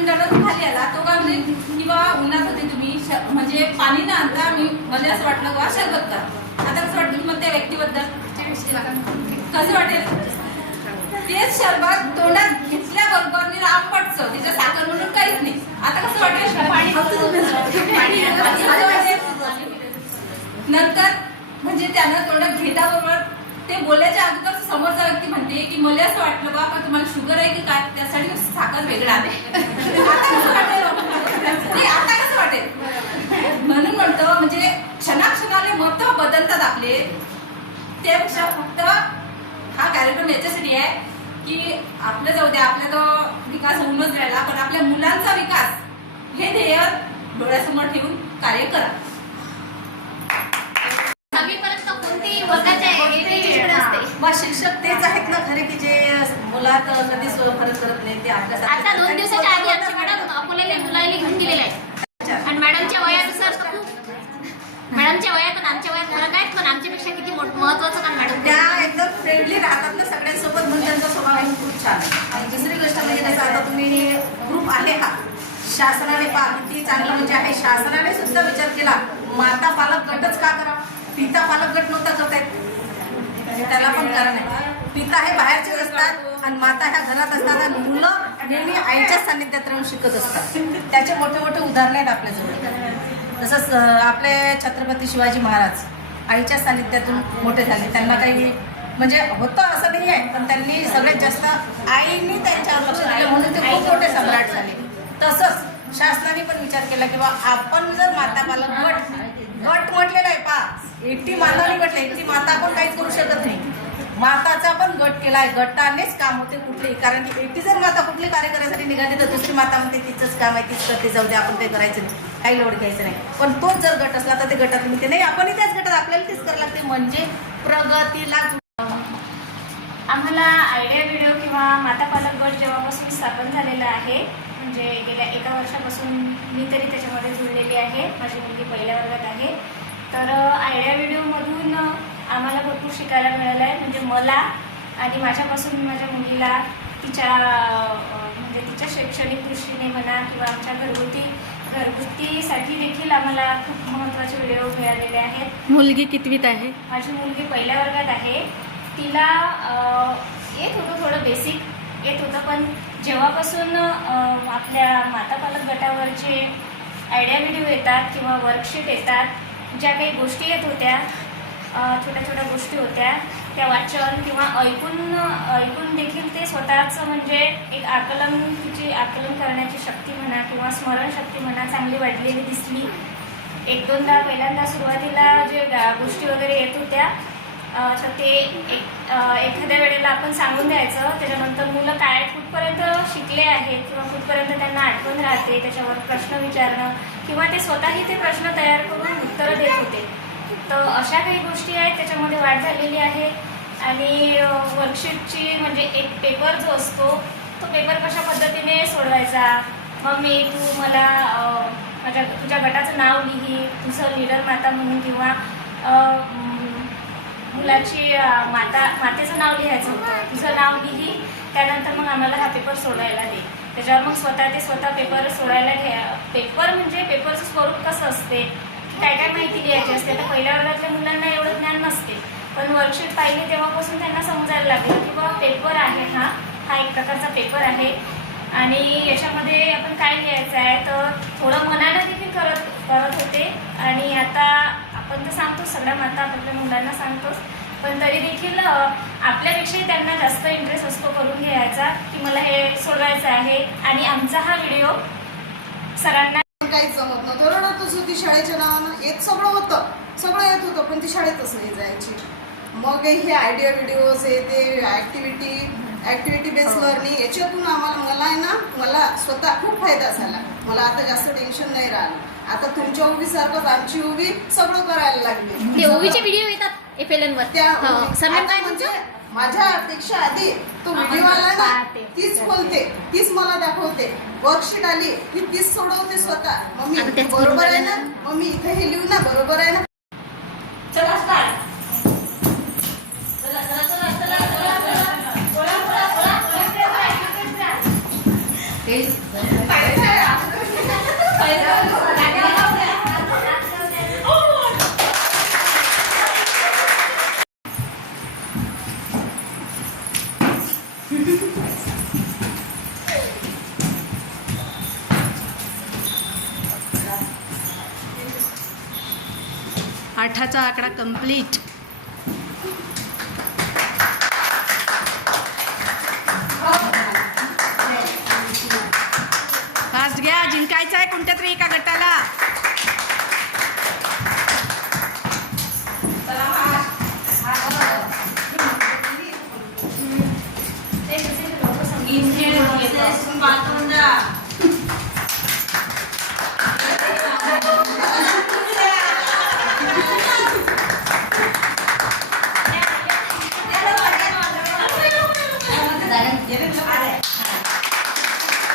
मिनिटानं खाली आला. तो काय म्हणजे की बाबा उन्हात होते तुम्ही म्हणजे पाणी न आणता मी मला असं वाटलं बा शरबत का? आता कसं वाटलं मग त्या व्यक्तीबद्दल? कसं वाटेल? तेच शरबत तोंडात घेतल्याबरोबर मी रामपटचं तिच्या साखर म्हणून काहीच नाही. आता कसं वाटेल? नंतर म्हणजे त्यानं तोंडात घेताबरोबर ते बोलायच्या अगोदर समोरचा व्यक्ती म्हणते की मला असं वाटलं बा का तुम्हाला शुगर आहे की काय? त्यासाठी साखर वेगळा आहे. आता कसं वाटेल? नाही, आता कसं वाटेल? म्हणून म्हणतो म्हणजे क्षणाक्षणाने मत बदलतात आपले. त्यापेक्षा फक्त हा कार्यक्रम याच्यासाठी आहे की आपलं जाऊ द्या आपला तो विकास होऊनच राहिला पण आपल्या मुलांचा विकास हे ध्येय डोळ्यासमोर ठेवून कार्य करा दहावीपर्यंत कोणती वर्गाचे आहे हे टीचर असते मग शिक्षक तेच आहेत ना खरे की जे मुलात कधीच फरक करत नाही ते आता दोन दिवसाच्या आधी आमची मॅडम अकोल्याला मुलाला घेऊन गेलेले आहे आणि मॅडमच्या वयानुसार मॅडमच्या वयात आणि आमच्या वयात फरक आहेत पण आमच्यापेक्षा किती महत्वाचं काम मॅडम त्या एकदम फ्रेंडली राहतात ना सगळ्यांसोबत म्हणून त्यांचा स्वभाव आहे खूप छान. आणि दुसरी गोष्ट म्हणजे कसं आता तुम्ही ग्रुप आहे हा शासनाने पा किती चांगलं म्हणजे आहे. शासनाने सुद्धा विचार केला माता पालक गटच का करा पिता पालक गट नव्हता करता येत म्हणजे त्याला पण कारण आहे. पिता हे बाहेरचे असतात आणि माता ह्या घरात असतात आणि मुलं नेहमी आईच्या सान्निध्यात राहून शिकत असतात. त्याचे मोठे मोठे उदाहरण आहेत आपल्याजवळ. तसंच आपले छत्रपती शिवाजी महाराज आईच्या सानिध्यातून मोठे झाले. त्यांना काही म्हणजे होतं असं नाही आहे पण त्यांनी सगळ्यात जास्त आईने त्यांच्यावर लक्ष दिलं म्हणून ते खूप मोठे सम्राट झाले. तसंच शासनाने पण विचार केला की बा आपण जर माता पालक गट गट म्हटलेला आहे पा एकटी माता नाही म्हटलं एकटी माता आपण काहीच करू शकत नाही. माताचा पण गट केला आहे गटानेच काम होते कुठलेही. कारण की एकटी जर माता कुठले कार्य करायसाठी निघाली तर दुसरी माता म्हणते तिचंच काम आहे तीच करते जाऊ दे आपण ते करायचं नाही. काही लोड घ्यायचं नाही. पण तोच जर गट असला तर ते गटात म्हणते नाही आपणही त्याच गटात आपल्याला तेच करायला लागते. म्हणजे प्रगतीला आम्हाला आयडिया व्हिडिओ किंवा माता पालक गट जेव्हापासून स्थापन झालेला आहे म्हणजे गेल्या एका वर्षापासून मी तरी त्याच्यामध्ये जुळलेली आहे माझी मुलगी पहिल्या वर्गात आहे तर आयडिया व्हिडिओमधून आम्हाला भरपूर शिकायला मिळालं आहे म्हणजे मला आणि माझ्यापासून माझ्या मुलीला तिच्या म्हणजे तिच्या शैक्षणिक दृष्टीने म्हणा किंवा आमच्या घरगुती घरगुतीसाठी देखील आम्हाला खूप महत्त्वाचे व्हिडिओ मिळालेले आहेत. मुलगी कितवीत आहे? माझी मुलगी पहिल्या वर्गात आहे. तिला येत होतं थोडं बेसिक येत होतं पण जेव्हापासून आपल्या मातापालक गटावरचे आयडिया व्हिडिओ येतात किंवा वर्कशीट येतात ज्या काही गोष्टी येत होत्या छोट्या छोट्या गोष्टी होत्या त्या वाचन किंवा ऐकून ऐकून देखील ते स्वतःचं म्हणजे एक आकलन तिची आकलन करण्याची शक्ती म्हणा किंवा स्मरणशक्ती म्हणा चांगली वाढलेली दिसली. एक दोनदा पहिल्यांदा सुरुवातीला जे गोष्टी वगैरे येत होत्या तर ते एक एखाद्या वेळेला आपण सांगून द्यायचं. त्याच्यानंतर मुलं काय कुठपर्यंत शिकले आहेत किंवा कुठपर्यंत त्यांना आठवण राहते त्याच्यावर प्रश्न विचारणं किंवा ते स्वतःही ते प्रश्न तयार करून उत्तरं देत होते. तर अशा काही गोष्टी आहेत त्याच्यामध्ये वाढ झालेली आहे. आणि वर्कशीटची म्हणजे एक पेपर जो असतो तो पेपर कशा पद्धतीने सोडवायचा? मम्मी तू मला माझ्या तुझ्या गटाचं नाव लिही तुझं लिडर माता म्हणून किंवा मुलाची माता मातेचं नाव लिहायचं होतं. तुझं नाव लिही त्यानंतर मग आम्हाला हा पेपर सोडायला दे. त्याच्यावर मग स्वतः ते स्वतः पेपर सोडायला घ्या. पेपर म्हणजे पेपरचं स्वरूप कसं असते? काय काय माहिती लिहायची असते? तर पहिल्या वर्गातल्या मुलांना एवढं ज्ञान नसते. पण वर्कशीट पाहिली तेव्हापासून त्यांना समजायला लागलं की बाबा पेपर आहे हा. हा एक प्रकारचा पेपर आहे. आणि याच्यामध्ये आपण काय लिहायचं आहे? तर थोडं मनानं देखील करत करत होते. आणि आता आपण तर सांगतो सगळ्या माता आपल्या मुलांना सांगतोच. पण तरी देखील आपल्यापेक्षाही त्यांना जास्त इंटरेस्ट असतो करून घ्यायचा की मला हे सोडवायचं आहे. आणि आमचा हा व्हिडिओ सरांना काहीच जमत नव्हतं. रडतच होती शाळेच्या नावानं. येत सगळं होतं. सगळं येत होतं पण ती शाळेतच नाही जायची. मग हे आयडिया व्हिडिओज हे ते ॲक्टिव्हिटी ॲक्टिव्हिटी बेस्ड लर्निंग याच्यातून आम्हाला मला आहे ना मला स्वतः खूप फायदा झाला. मला आता जास्त टेन्शन नाही राहिलं आता तुमच्या उभीसारखंच आमची उभी सगळं करायला लागली. ते ओवीचे व्हिडिओ येतात एफ एल एन वर. त्या हो. सरनेम आता काय म्हणजे तुमचं माझ्यापेक्षा आधी तो व्हिडिओ आला ना. तीच बोलते तीच मला दाखवते. वर्कशीट आली की तीच सोडवते स्वतः. आता मम्मी बरोबर आहे ना. मम्मी इथे हे लिहू ना बरोबर आहे ना? आठाचा आकडा कंप्लीट फास्ट घ्या जिंकायचं आहे कोणत्या तरी एका गटाला.